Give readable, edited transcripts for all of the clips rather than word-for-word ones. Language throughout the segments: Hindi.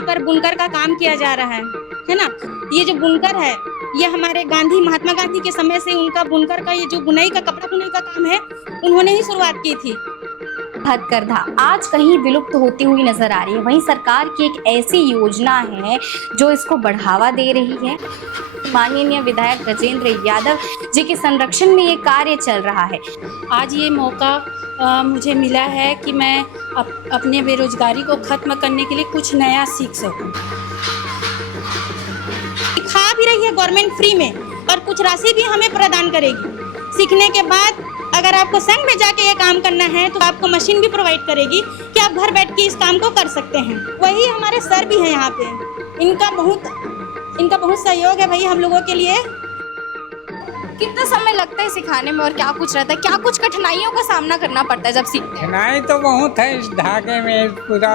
यहाँ पर बुनकर का काम किया जा रहा है ना। ये जो बुनकर है, ये हमारे महात्मा गांधी के समय से उनका बुनकर का ये जो बुनाई का कपड़ा बुनाई का काम है, उन्होंने ही शुरुआत की थी। हथकरघा आज कहीं विलुप्त होती हुई नजर आ रही है। वहीं सरकार की एक ऐसी योजना है जो इसको बढ़ावा दे रही है। माननीय विधायक गजेंद्र यादव जी के संरक्षण में ये कार्य चल रहा है। आज ये मौका मुझे मिला है कि मैं अपने बेरोजगारी को खत्म करने के लिए कुछ नया सीख सकूं। सिखा भी रही है गवर्नमेंट फ्री में और कुछ राशि भी हमें प्रदान करेगी। सीखने के बाद अगर आपको संघ में जाके ये काम करना है तो आपको मशीन भी प्रोवाइड करेगी कि आप घर बैठ के इस काम को कर सकते हैं। वही हमारे सर भी हैं यहाँ पे, इनका बहुत सहयोग है भाई हम लोगों के लिए। कितना समय लगता है सिखाने में और क्या कुछ रहता है, क्या कुछ कठिनाइयों का सामना करना पड़ता है जब सीखते हैं? कठिनाई तो बहुत है इस धागे में पूरा।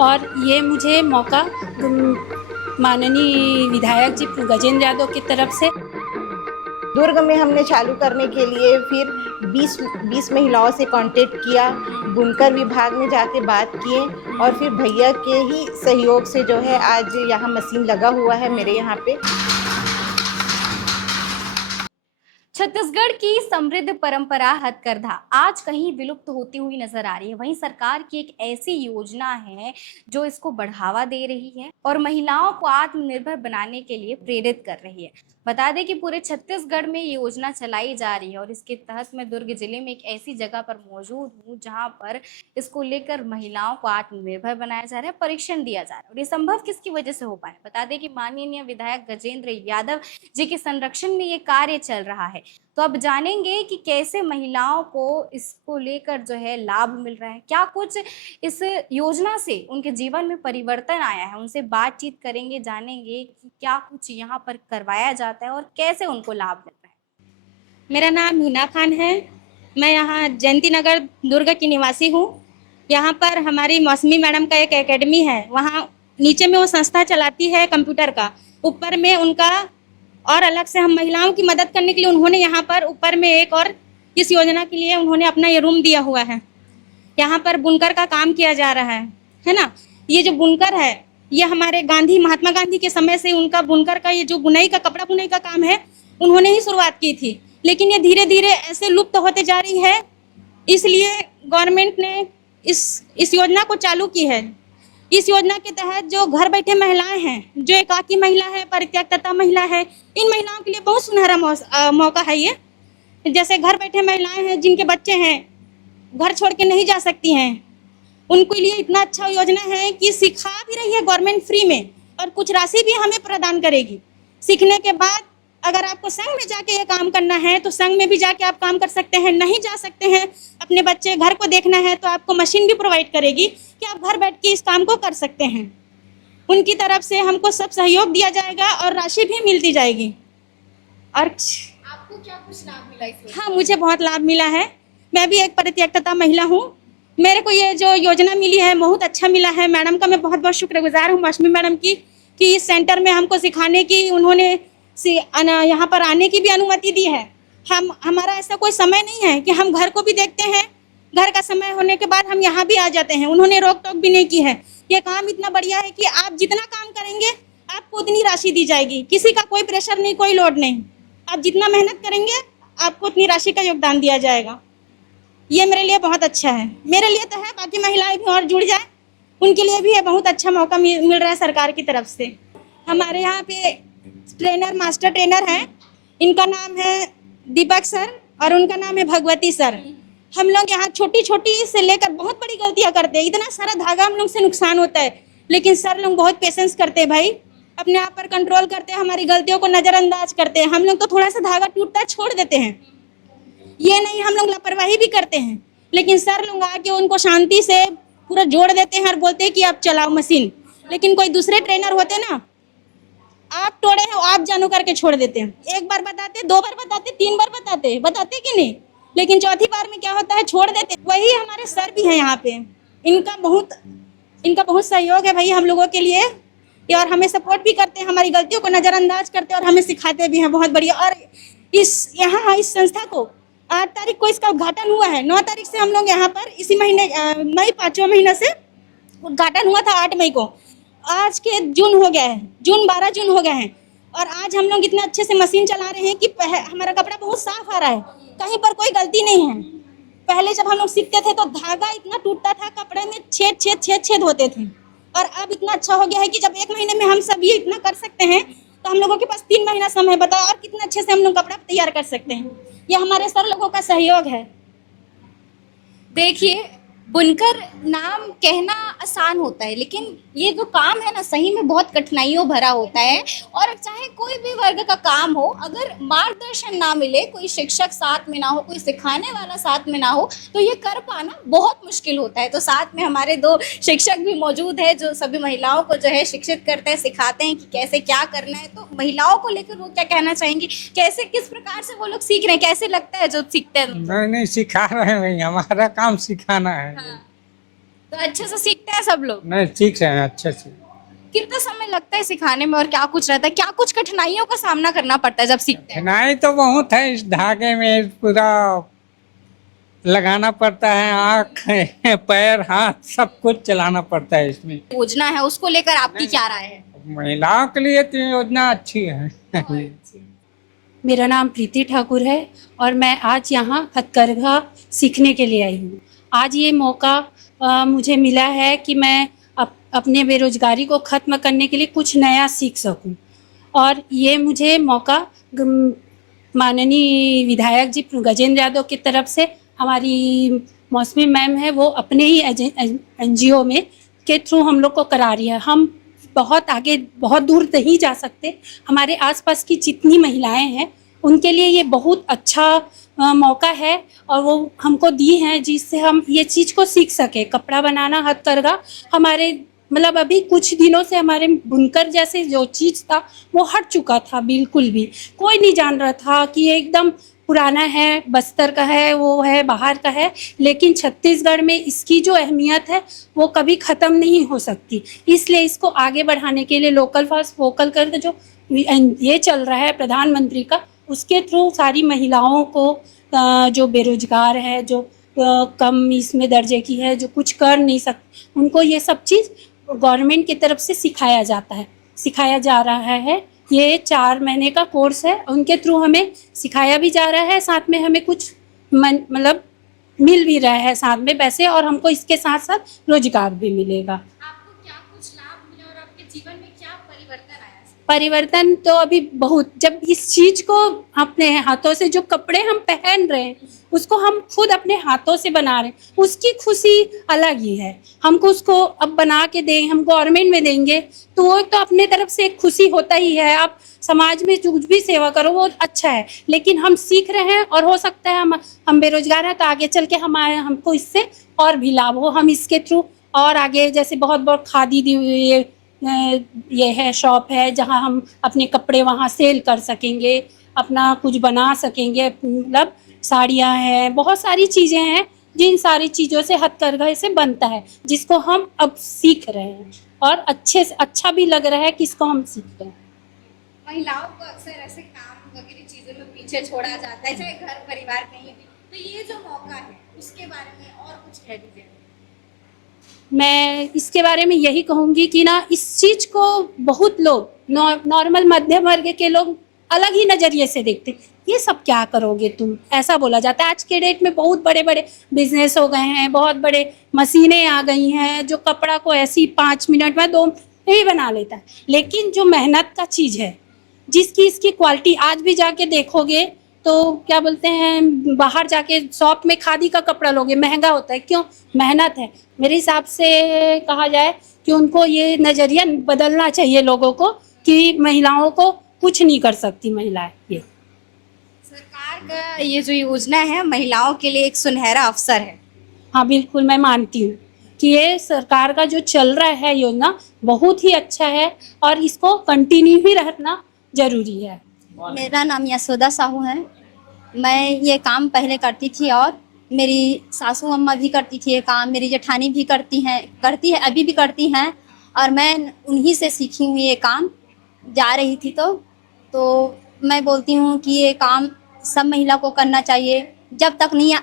और ये मुझे मौका माननीय विधायक जी गजेंद्र यादव की तरफ से दुर्ग में हमने चालू करने के लिए फिर 20 महिलाओं से कांटेक्ट किया, बुनकर विभाग में जाके बात किए और फिर भैया के ही सहयोग से जो है आज यहाँ मशीन लगा हुआ है मेरे यहाँ पे। छत्तीसगढ़ की समृद्ध परंपरा हथकरघा आज कहीं विलुप्त होती हुई नजर आ रही है। वहीं सरकार की एक ऐसी योजना है जो इसको बढ़ावा दे रही है और महिलाओं को आत्मनिर्भर बनाने के लिए प्रेरित कर रही है। बता दें कि पूरे छत्तीसगढ़ में ये योजना चलाई जा रही है और इसके तहत मैं दुर्ग जिले में एक ऐसी जगह पर मौजूद हूँ जहाँ पर इसको लेकर महिलाओं को आत्मनिर्भर बनाया जा रहा है, परीक्षण दिया जा रहा है। और ये संभव किसकी वजह से हो पाया? बता दें कि माननीय विधायक गजेंद्र यादव जी के संरक्षण में ये कार्य चल रहा है। तो अब जानेंगे कि कैसे महिलाओं को इसको लेकर जो है लाभ मिल रहा है, क्या कुछ इस योजना से उनके जीवन में परिवर्तन आया है। उनसे बातचीत करेंगे, जानेंगे कि क्या कुछ यहाँ पर करवाया जाता है और कैसे उनको लाभ मिल रहा है। मेरा नाम हिना खान है, मैं यहाँ जयंती नगर दुर्ग की निवासी हूँ। यहाँ पर हमारी मौसमी मैडम का एक एकेडमी है, वहाँ नीचे में वो संस्था चलाती है कंप्यूटर का, ऊपर में उनका और अलग से हम महिलाओं की मदद करने के लिए उन्होंने यहाँ पर ऊपर में एक और इस योजना के लिए उन्होंने अपना ये रूम दिया हुआ है। यहाँ पर बुनकर का काम किया जा रहा है ना। ये जो बुनकर है, ये हमारे महात्मा गांधी के समय से उनका बुनकर का ये जो बुनाई का कपड़ा बुनाई का काम है, उन्होंने ही शुरुआत की थी। लेकिन ये धीरे धीरे ऐसे लुप्त होते जा रही है, इसलिए गवर्नमेंट ने इस योजना को चालू की है। इस योजना के तहत जो घर बैठे महिलाएं हैं, जो एकाकी महिला है, परित्यक्ता महिला है, इन महिलाओं के लिए बहुत सुनहरा मौका है ये। जैसे घर बैठे महिलाएं हैं जिनके बच्चे हैं, घर छोड़ के नहीं जा सकती हैं, उनके लिए इतना अच्छा योजना है कि सिखा भी रही है गवर्नमेंट फ्री में और कुछ राशि भी हमें प्रदान करेगी। सीखने के बाद अगर आपको संघ में जाके ये काम करना है तो संघ में भी जाके आप काम कर सकते हैं। नहीं जा सकते हैं, अपने बच्चे घर को देखना है, तो आपको मशीन भी प्रोवाइड करेगी कि आप घर बैठ के इस काम को कर सकते हैं। उनकी तरफ से हमको सब सहयोग दिया जाएगा और राशि भी मिलती जाएगी। और आपको क्या कुछ लाभ मिला इसमें? हाँ, मुझे बहुत लाभ मिला है। मैं भी एक परित्यक्ता महिला हूँ। मेरे को ये जो योजना मिली है बहुत अच्छा मिला है। मैडम का मैं बहुत बहुत शुक्रगुजार हूँ, मौसमी मैडम की, कि इस सेंटर में हमको सिखाने की, उन्होंने यहाँ पर आने की भी अनुमति दी है। हमारा ऐसा कोई समय नहीं है कि हम घर को भी देखते हैं, घर का समय होने के बाद हम यहाँ भी आ जाते हैं। उन्होंने रोक टोक भी नहीं की है। ये काम इतना बढ़िया है कि आप जितना काम करेंगे आपको उतनी राशि दी जाएगी। किसी का कोई प्रेशर नहीं, कोई लोड नहीं। आप जितना मेहनत करेंगे आपको उतनी राशि का योगदान दिया जाएगा। ये मेरे लिए बहुत अच्छा है, मेरे लिए तो है, बाकी महिलाएं भी और जुड़ जाए, उनके लिए भी ये बहुत अच्छा मौका मिल रहा है सरकार की तरफ से। हमारे यहाँ पे मास्टर ट्रेनर हैं, इनका नाम है दीपक सर और उनका नाम है भगवती सर। हम लोग यहाँ छोटी छोटी से लेकर बहुत बड़ी गलतियाँ करते हैं। इतना सारा धागा हम लोग से नुकसान होता है, लेकिन सर लोग बहुत पेशेंस करते हैं भाई, अपने आप पर कंट्रोल करते हैं, हमारी गलतियों को नज़रअंदाज करते हैं। हम लोग तो थोड़ा सा धागा टूटता है छोड़ देते हैं, ये नहीं हम लोग लापरवाही भी करते हैं, लेकिन सर लोग आके उनको शांति से पूरा जोड़ देते हैं और बोलते हैं कि आप चलाओ मशीन। लेकिन कोई दूसरे ट्रेनर होते ना, आप तोड़े हो आप जानो करके छोड़ देते हैं। एक बार बताते, 2 बार बताते, 3 बार बताते कि नहीं, लेकिन चौथी बार में क्या होता है, छोड़ देते। वही हमारे सर भी हैं यहाँ पे, इनका बहुत सहयोग है भाई हम लोगों के लिए, और हमें सपोर्ट भी करते हैं, हमारी गलतियों को नज़रअंदाज करते हैं और हमें सिखाते भी हैं बहुत बढ़िया। और इस संस्था को 8 तारीख को इसका उद्घाटन हुआ है। 9 तारीख से हम लोग यहाँ पर इसी महीने मई 5वां महीना से उद्घाटन हुआ था, 8 मई को, आज के जून हो गया है, जून 12 जून हो गए हैं और आज हम लोग इतना अच्छे से मशीन चला रहे हैं कि हमारा कपड़ा बहुत साफ आ रहा है, कहीं पर कोई गलती नहीं है। पहले जब हम लोग सीखते थे तो धागा इतना टूटता था, कपड़े में छेद होते थे और अब इतना अच्छा हो गया है कि जब 1 महीने में हम सब ये इतना कर सकते हैं तो हम लोगों के पास 3 महीना समय बताओ और कितना अच्छे से हम लोग कपड़ा तैयार कर सकते हैं। ये हमारे सर लोगों का सहयोग है। देखिए, बुनकर नाम कहना आसान होता है, लेकिन ये जो काम है ना, सही में बहुत कठिनाइयों भरा होता है। और चाहे कोई भी वर्ग का काम हो, अगर मार्गदर्शन ना मिले, कोई शिक्षक साथ में ना हो, कोई सिखाने वाला साथ में ना हो, तो ये कर पाना बहुत मुश्किल होता है। तो साथ में हमारे 2 शिक्षक भी मौजूद है जो सभी महिलाओं को जो है शिक्षित करते हैं, सिखाते हैं कि कैसे क्या करना है। तो महिलाओं को लेकर वो क्या कहना चाहेंगी, कैसे किस प्रकार से वो लोग सीख रहे हैं, कैसे लगता है जो सीखते हैं? नहीं सिखा रहे हैं भाई, हमारा काम सिखाना है। हाँ। तो अच्छे से सीखते हैं सब लोग? नहीं सीख रहे हैं अच्छे से। कितना समय लगता है सिखाने में और क्या कुछ रहता है, क्या कुछ कठिनाइयों का सामना करना पड़ता है जब सीखते हैं? कठिनाई तो बहुत है, इस धागे में पूरा लगाना पड़ता है, आँख पैर हाथ सब कुछ चलाना पड़ता है इसमें। योजना है उसको लेकर आपकी क्या राय है? महिलाओं के लिए तो योजना अच्छी है। मेरा नाम प्रीति ठाकुर है और मैं आज यहाँ हथकरघा सीखने के लिए आई हूँ। आज ये मौका मुझे मिला है कि मैं अपने बेरोजगारी को ख़त्म करने के लिए कुछ नया सीख सकूं और ये मुझे मौका माननीय विधायक जी गजेंद्र यादव की तरफ से, हमारी मौसमी मैम है, वो अपने ही NGO में के थ्रू हम लोग को करा रही है। हम बहुत आगे बहुत दूर नहीं जा सकते, हमारे आसपास की जितनी महिलाएं हैं उनके लिए ये बहुत अच्छा मौका है और वो हमको दी हैं जिससे हम ये चीज़ को सीख सके। कपड़ा बनाना, हथकरघा हमारे मतलब अभी कुछ दिनों से हमारे बुनकर जैसे जो चीज़ था वो हट चुका था, बिल्कुल भी कोई नहीं जान रहा था कि ये एकदम पुराना है, बस्तर का है, वो है बाहर का है। लेकिन छत्तीसगढ़ में इसकी जो अहमियत है वो कभी ख़त्म नहीं हो सकती। इसलिए इसको आगे बढ़ाने के लिए लोकल फर्स्ट वोकल कर जो ये चल रहा है प्रधानमंत्री का, उसके थ्रू सारी महिलाओं को जो बेरोजगार है, जो कम इसमें दर्जे की है, जो कुछ कर नहीं सकती, उनको ये सब चीज़ गवर्नमेंट की तरफ से सिखाया जा रहा है। ये 4 महीने का कोर्स है, उनके थ्रू हमें सिखाया भी जा रहा है, साथ में हमें कुछ मतलब मिल भी रहा है साथ में पैसे, और हमको इसके साथ साथ रोजगार भी मिलेगा। आपको क्या कुछ लाभ मिला और आपके जीवन में क्या परिवर्तन आया? परिवर्तन तो अभी बहुत, जब इस चीज़ को अपने हाथों से, जो कपड़े हम पहन रहे हैं उसको हम खुद अपने हाथों से बना रहे हैं, उसकी खुशी अलग ही है। हमको उसको अब बना के दें, हम गवर्नमेंट में देंगे तो वो तो अपने तरफ से एक खुशी होता ही है। आप समाज में जो भी सेवा करो वो अच्छा है, लेकिन हम सीख रहे हैं और हो सकता है हम बेरोजगार हैं तो आगे चल के हमको इससे और भी लाभ हो। हम इसके थ्रू और आगे, जैसे बहुत बहुत खादी ये है शॉप है जहां हम अपने कपड़े वहां सेल कर सकेंगे, अपना कुछ बना सकेंगे, मतलब साड़ियां हैं, बहुत सारी चीज़ें हैं जिन सारी चीज़ों से हथकरघा से बनता है, जिसको हम अब सीख रहे हैं और अच्छे से अच्छा भी लग रहा है कि इसको हम सीख रहे हैं। महिलाओं को अक्सर ऐसे काम वगैरह चीज़ों में पीछे छोड़ा जाता है, चाहे घर परिवार कहीं भी, तो ये जो मौका है उसके बारे में और कुछ कह दीजिए। मैं इसके बारे में यही कहूँगी कि ना, इस चीज़ को बहुत लोग नॉर्मल मध्यम वर्ग के लोग अलग ही नज़रिए से देखते, ये सब क्या करोगे तुम, ऐसा बोला जाता है। आज के डेट में बहुत बड़े बड़े बिजनेस हो गए हैं, बहुत बड़े मशीनें आ गई हैं जो कपड़ा को ऐसी 5 मिनट में 2 में भी बना लेता है। लेकिन जो मेहनत का चीज़ है, जिसकी इसकी क्वालिटी आज भी जाके देखोगे तो क्या बोलते हैं, बाहर जाके शॉप में खादी का कपड़ा लोगे, महंगा होता है, क्यों? मेहनत है। मेरे हिसाब से कहा जाए कि उनको ये नज़रिया बदलना चाहिए लोगों को कि महिलाओं को कुछ नहीं कर सकती महिलाएं। ये सरकार का ये जो योजना है महिलाओं के लिए एक सुनहरा अवसर है। हाँ बिल्कुल, मैं मानती हूँ कि ये सरकार का जो चल रहा है योजना बहुत ही अच्छा है और इसको कंटिन्यू ही रहना जरूरी है। मेरा नाम यशोदा साहू है। मैं ये काम पहले करती थी और मेरी सासू अम्मा भी करती थी ये काम, मेरी जेठानी भी करती है, अभी भी करती हैं, और मैं उन्हीं से सीखी हूँ ये काम। जा रही थी तो मैं बोलती हूँ कि ये काम सब महिला को करना चाहिए। जब तक नहीं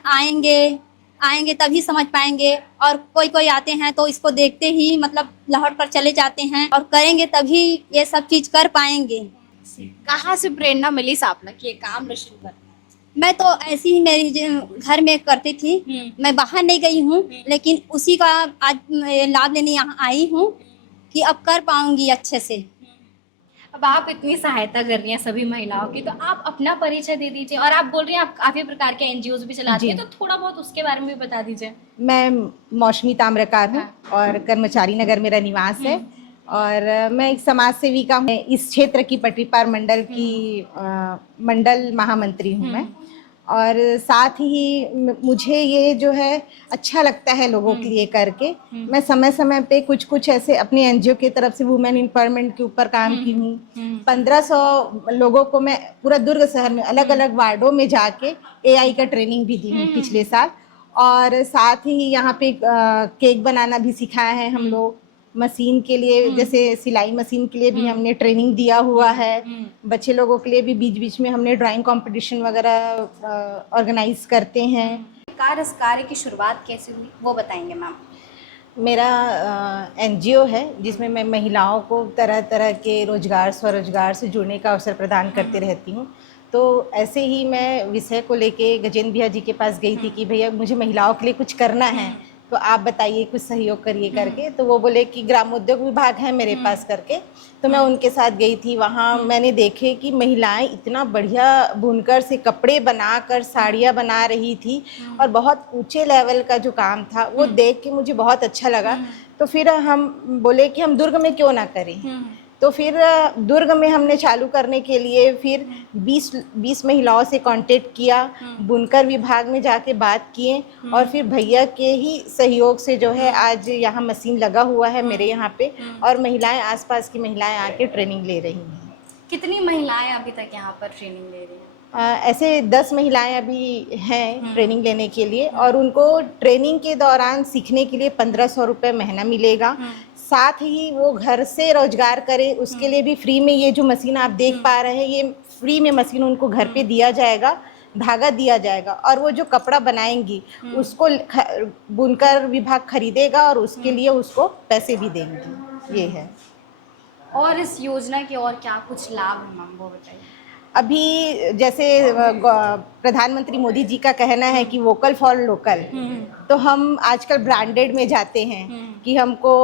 आएंगे तभी समझ पाएंगे, और कोई कोई आते हैं तो इसको देखते ही मतलब लौट कर चले जाते हैं, और करेंगे तभी ये सब चीज कर पाएंगे। कहाँ से प्रेरणा मिली सापना कि ये काम शुरू करना? मैं तो ऐसी ही मेरी घर में करती थी, मैं बाहर नहीं गई हूँ, लेकिन उसी का आज लाभ लेने यहाँ आई हूँ कि अब कर पाऊंगी अच्छे से। अब आप इतनी सहायता कर रही हैं सभी महिलाओं की, तो आप अपना परिचय दे दीजिए। और आप बोल रही हैं आप काफी प्रकार के एनजीओ भी चलाती हैं, तो थोड़ा बहुत उसके बारे में भी बता दीजिए। मैं मौसमी ताम्रकार हूँ और कर्मचारी नगर मेरा निवास है, और मैं एक समाज सेविका हूँ। इस क्षेत्र की पटरीपार मंडल की मंडल महामंत्री हूँ मैं, और साथ ही मुझे ये जो है अच्छा लगता है लोगों के लिए करके। मैं समय समय पे कुछ कुछ ऐसे अपने एनजीओ की तरफ से वुमेन एम्पावरमेंट के ऊपर काम की हूँ। 1500 लोगों को मैं पूरा दुर्ग शहर में अलग अलग वार्डों में जाके एआई का ट्रेनिंग भी दी हूँ पिछले साल, और साथ ही यहाँ पे केक बनाना भी सिखाया है हम लोग। मशीन के लिए जैसे सिलाई मशीन के लिए भी हमने ट्रेनिंग दिया हुआ है। बच्चे लोगों के लिए भी बीच बीच में हमने ड्राइंग कंपटीशन वगैरह ऑर्गेनाइज करते हैं। इस कार्य की शुरुआत कैसे हुई वो बताएंगे मैम? मेरा एनजीओ है जिसमें मैं महिलाओं को तरह तरह के रोजगार स्वरोजगार से जुड़ने का अवसर प्रदान करती रहती हूँ। तो ऐसे ही मैं विषय को लेके गजेंद्र भैया जी के पास गई थी कि भैया मुझे महिलाओं के लिए कुछ करना है, तो आप बताइए कुछ सहयोग करिए करके। तो वो बोले कि ग्रामोद्योग विभाग है मेरे पास करके, तो मैं उनके साथ गई थी। वहाँ मैंने देखे कि महिलाएं इतना बढ़िया बुनकर से कपड़े बनाकर साड़ियाँ बना रही थी, और बहुत ऊंचे लेवल का जो काम था वो देख के मुझे बहुत अच्छा लगा। तो फिर हम बोले कि हम दुर्ग में क्यों ना करें। तो फिर दुर्ग में हमने चालू करने के लिए फिर 20 महिलाओं से कांटेक्ट किया, बुनकर विभाग में जाके बात किए, और फिर भैया के ही सहयोग से जो है आज यहाँ मशीन लगा हुआ है मेरे यहाँ पे, और महिलाएं आसपास की महिलाएं आके ट्रेनिंग ले रही हैं। कितनी महिलाएं अभी तक यहाँ पर ट्रेनिंग ले रही हैं? ऐसे 10 महिलाएं अभी हैं ट्रेनिंग लेने के लिए, और उनको ट्रेनिंग के दौरान सीखने के लिए 1500 रुपये महीना मिलेगा। साथ ही वो घर से रोजगार करे उसके लिए भी फ्री में ये जो मशीन आप देख पा रहे हैं, ये फ्री में मशीन उनको घर पे दिया जाएगा, धागा दिया जाएगा, और वो जो कपड़ा बनाएंगी उसको बुनकर विभाग खरीदेगा और उसके लिए उसको पैसे भी देंगी। ये है। और इस योजना के और क्या कुछ लाभ है मैम वो बताइए? अभी जैसे प्रधानमंत्री मोदी जी का कहना है कि वोकल फॉर लोकल, तो हम आजकल ब्रांडेड में जाते हैं कि हमको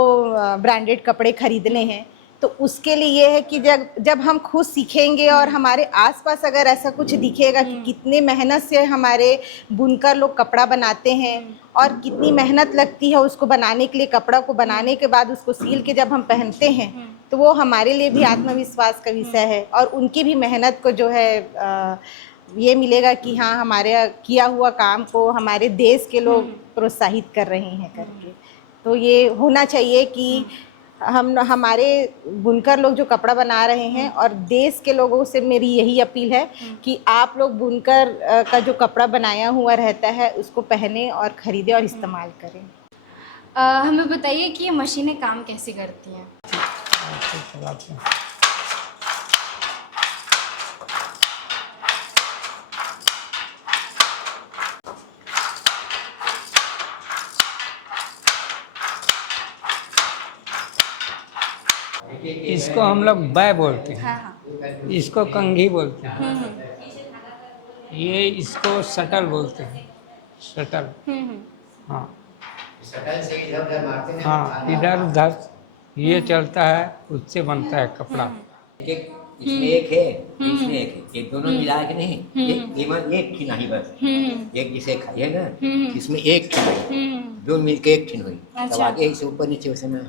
ब्रांडेड कपड़े खरीदने हैं। तो उसके लिए ये है कि जब हम खुद सीखेंगे और हमारे आसपास अगर ऐसा कुछ दिखेगा कि कितने मेहनत से हमारे बुनकर लोग कपड़ा बनाते हैं और कितनी मेहनत लगती है उसको बनाने के लिए, कपड़ा को बनाने के बाद उसको सील के जब हम पहनते हैं, तो वो हमारे लिए भी आत्मविश्वास का विषय है, और उनकी भी मेहनत को जो है ये मिलेगा कि हाँ हमारे किया हुआ काम को हमारे देश के लोग प्रोत्साहित कर रहे हैं करके। तो ये होना चाहिए कि हमारे बुनकर लोग जो कपड़ा बना रहे हैं, और देश के लोगों से मेरी यही अपील है कि आप लोग बुनकर का जो कपड़ा बनाया हुआ रहता है उसको पहने और ख़रीदें और इस्तेमाल करें। हमें बताइए कि ये मशीनें काम कैसे करती हैं? चलाते हैं। इसको हम लोग बै बोलते हैं, हाँ। इसको कंघी बोलते हैं, ये इसको शटल बोलते हैं, शटल। हाँ हाँ, इधर उधर ये चलता है, उससे बनता है कपड़ा। इसमें एक है, इसमें एक है, ये दोनों मिला के नहीं, एक ठिन ही बस, एक जिसे खाइए ना, इसमें एक ठिन दोनों मिलके एक ठिन हुई, तब आगे इसे ऊपर नीचे वैसे ना।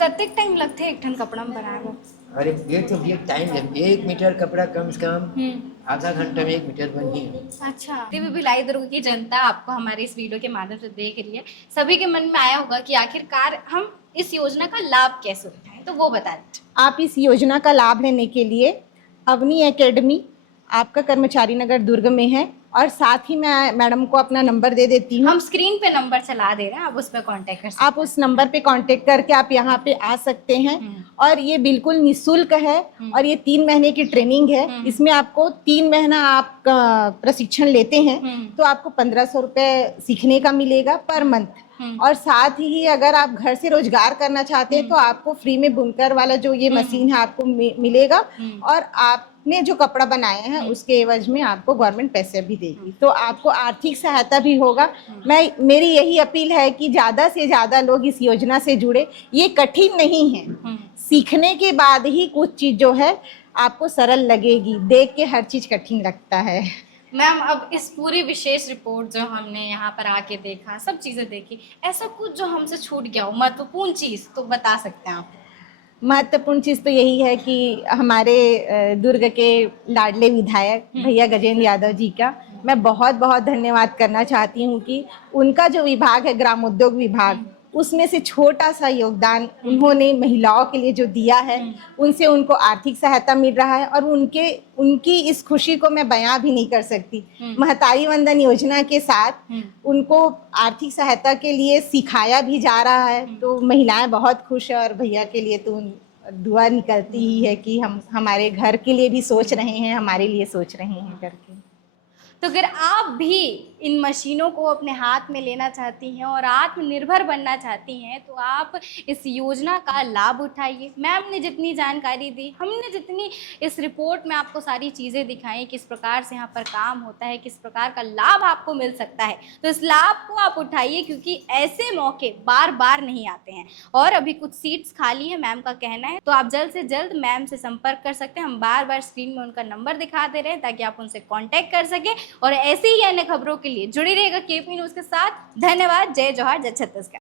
कतेक टाइम लगते है एक ठन कपड़ा में बनाने में? अरे ये तो भी टाइम है, 1 मीटर कपड़ा कम से कम आधा घंटा में 1 मीटर बन ही। अच्छा, भिलाई दुर्ग की जनता आपको हमारे इस वीडियो के माध्यम से देख रही है, सभी के मन में आया होगा कि आखिरकार हम इस योजना का लाभ कैसे उठाएं, तो वो बता दीजिए। आप इस योजना का लाभ लेने के लिए अवनी एकेडमी आपका कर्मचारी नगर दुर्ग में है, और साथ ही मैं मैडम को अपना नंबर दे देती हूँ। हम स्क्रीन पे नंबर चला दे रहे हैं, आप उस पर कांटेक्ट कर सकते आप उस नंबर पे कांटेक्ट करके आप यहाँ पे आ सकते हैं और ये बिल्कुल निःशुल्क है और ये 3 महीने की ट्रेनिंग है। इसमें आपको 3 महीना आप प्रशिक्षण लेते हैं तो आपको 1500 रुपये सीखने का मिलेगा पर मंथ। और साथ ही अगर आप घर से रोजगार करना चाहते हैं तो आपको फ्री में बुनकर वाला जो ये मशीन है आपको मिलेगा और आपने जो कपड़ा बनाए हैं उसके एवज में आपको गवर्नमेंट पैसे भी देगी, तो आपको आर्थिक सहायता भी होगा। मेरी यही अपील है कि ज़्यादा से ज़्यादा लोग इस योजना से जुड़े। ये कठिन नहीं है, सीखने के बाद ही कुछ चीज़ जो है आपको सरल लगेगी, देख के हर चीज़ कठिन लगता है। मैम, अब इस पूरी विशेष रिपोर्ट जो हमने यहाँ पर आके देखा, सब चीज़ें देखी, ऐसा कुछ जो हमसे छूट गया हो महत्वपूर्ण चीज़ तो बता सकते हैं आप? महत्वपूर्ण चीज़ तो यही है कि हमारे दुर्ग के लाडले विधायक भैया गजेंद्र यादव जी का मैं बहुत बहुत धन्यवाद करना चाहती हूँ कि उनका जो विभाग है ग्रामोद्योग विभाग, उसमें से छोटा सा योगदान उन्होंने महिलाओं के लिए जो दिया है, उनसे उनको आर्थिक सहायता मिल रहा है और उनकी इस खुशी को मैं बयां भी नहीं कर सकती। महतारी वंदन योजना के साथ उनको आर्थिक सहायता के लिए सिखाया भी जा रहा है, तो महिलाएं बहुत खुश है और भैया के लिए तो दुआ निकलती ही है कि हम हमारे घर के लिए भी सोच रहे हैं, हमारे लिए सोच रहे हैं करके। तो अगर आप भी इन मशीनों को अपने हाथ में लेना चाहती हैं और आत्मनिर्भर बनना चाहती हैं तो आप इस योजना का लाभ उठाइए। मैम ने जितनी जानकारी दी, हमने जितनी इस रिपोर्ट में आपको सारी चीज़ें दिखाई, किस प्रकार से यहाँ पर काम होता है, किस प्रकार का लाभ आपको मिल सकता है, तो इस लाभ को आप उठाइए क्योंकि ऐसे मौके बार बार नहीं आते हैं। और अभी कुछ सीट्स खाली है, मैम का कहना है, तो आप जल्द से जल्द मैम से संपर्क कर सकते हैं। हम बार बार स्क्रीन में उनका नंबर दिखा दे रहे हैं ताकि आप उनसे कॉन्टैक्ट कर सकें और ऐसी ही अन्य खबरों के लिए जुड़ी रहेगा केपी न्यूज़ के साथ। धन्यवाद। जय जोहार, जय छत्तीसगढ़।